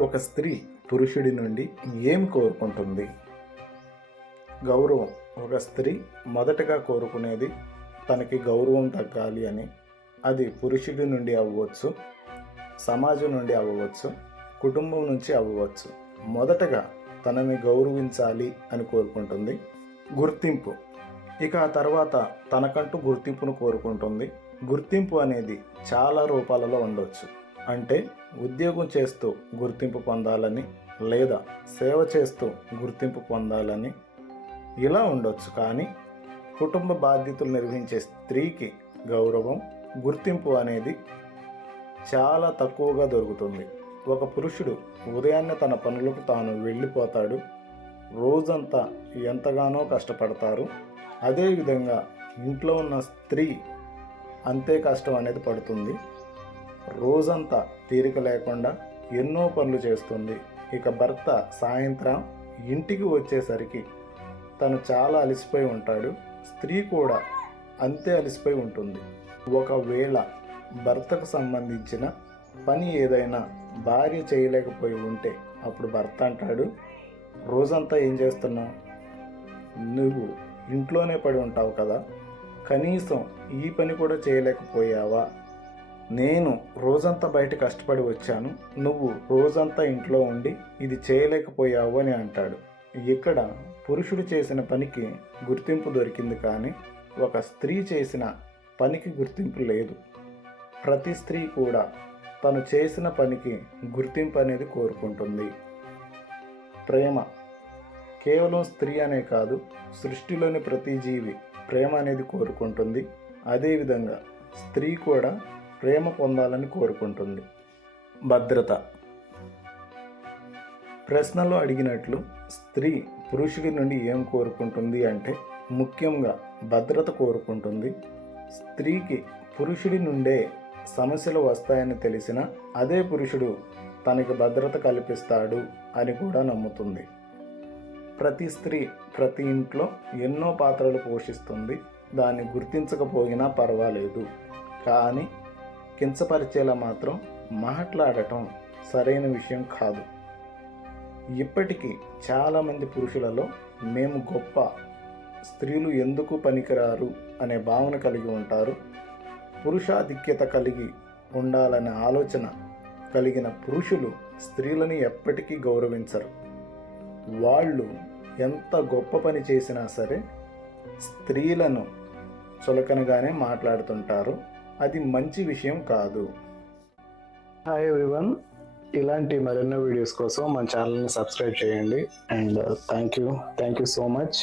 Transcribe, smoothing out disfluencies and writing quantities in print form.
ఒక స్త్రీ పురుషుడి నుండి ఏం కోరుకుంటుంది? గౌరవం. ఒక స్త్రీ మొదటగా కోరుకునేది తనకి గౌరవం తగ్గాలి అని. అది పురుషుడి నుండి అవ్వచ్చు, సమాజం నుండి అవ్వచ్చు, కుటుంబం నుంచి అవ్వచ్చు. మొదటగా తనని గౌరవించాలి అని కోరుకుంటుంది. గుర్తింపు. ఇక ఆ తర్వాత తనకంటూ గుర్తింపును కోరుకుంటుంది. గుర్తింపు అనేది చాలా రూపాలలో ఉండొచ్చు. అంటే ఉద్యోగం చేస్తూ గుర్తింపు పొందాలని, లేదా సేవ చేస్తూ గుర్తింపు పొందాలని ఇలా ఉండొచ్చు. కానీ కుటుంబ బాధ్యతలు నిర్వహించే స్త్రీకి గౌరవం, గుర్తింపు అనేది చాలా తక్కువగా దొరుకుతుంది. ఒక పురుషుడు ఉదయాన్నే తన పనులకు తాను వెళ్ళిపోతాడు. రోజంతా ఎంతగానో కష్టపడతారు. అదేవిధంగా ఇంట్లో ఉన్న స్త్రీ అంతే కష్టం అనేది పడుతుంది. రోజంతా తీరిక లేకుండా ఎన్నో పనులు చేస్తుంది. ఇక భర్త సాయంత్రం ఇంటికి వచ్చేసరికి తను చాలా అలసిపోయి ఉంటాడు. స్త్రీ కూడా అంతే అలసిపోయి ఉంటుంది. ఒకవేళ భర్తకు సంబంధించిన పని ఏదైనా భార్య చేయలేకపోయి ఉంటే అప్పుడు భర్త అంటాడు, రోజంతా ఏం చేస్తున్నావు? నువ్వు ఇంట్లోనే పడి ఉంటావు కదా, కనీసం ఈ పని కూడా చేయలేకపోయావా? నేను రోజంతా బయట కష్టపడి వచ్చాను, నువ్వు రోజంతా ఇంట్లో ఉండి ఇది చేయలేకపోయావు అని అంటాడు. ఇక్కడ పురుషుడు చేసిన పనికి గుర్తింపు దొరికింది, కానీ ఒక స్త్రీ చేసిన పనికి గుర్తింపు లేదు. ప్రతి స్త్రీ కూడా తను చేసిన పనికి గుర్తింపు అనేది కోరుకుంటుంది. ప్రేమ. కేవలం స్త్రీ అనే కాదు, సృష్టిలోని ప్రతి జీవి ప్రేమ అనేది కోరుకుంటుంది. అదేవిధంగా స్త్రీ కూడా ప్రేమ పొందాలని కోరుకుంటుంది. భద్రత. ప్రశ్నలో అడిగినట్లు స్త్రీ పురుషుడి నుండి ఏం కోరుకుంటుంది అంటే ముఖ్యంగా భద్రత కోరుకుంటుంది. స్త్రీకి పురుషుడి నుండే సమస్యలు వస్తాయని తెలిసిన అదే పురుషుడు తనకి భద్రత కల్పిస్తాడు అని కూడా నమ్ముతుంది. ప్రతి స్త్రీ ప్రతి ఇంట్లో ఎన్నో పాత్రలు పోషిస్తుంది. దాన్ని గుర్తించకపోయినా పర్వాలేదు, కానీ కించపరిచేలా మాత్రం మాట్లాడటం సరైన విషయం కాదు. ఇప్పటికీ చాలామంది పురుషులలో మేము గొప్ప, స్త్రీలు ఎందుకు పనికిరారు అనే భావన కలిగి ఉంటారు. పురుషాధిక్యత కలిగి ఉండాలనే ఆలోచన కలిగిన పురుషులు స్త్రీలని ఎప్పటికీ గౌరవించరు. వాళ్ళు ఎంత గొప్ప పని చేసినా సరే స్త్రీలను చులకనగానే మాట్లాడుతుంటారు. అది మంచి విషయం కాదు. హాయ్ ఎవ్రీవన్, ఇలాంటి మరెన్నో వీడియోస్ కోసం మన ఛానల్ని సబ్స్క్రైబ్ చేయండి. And thank you so much.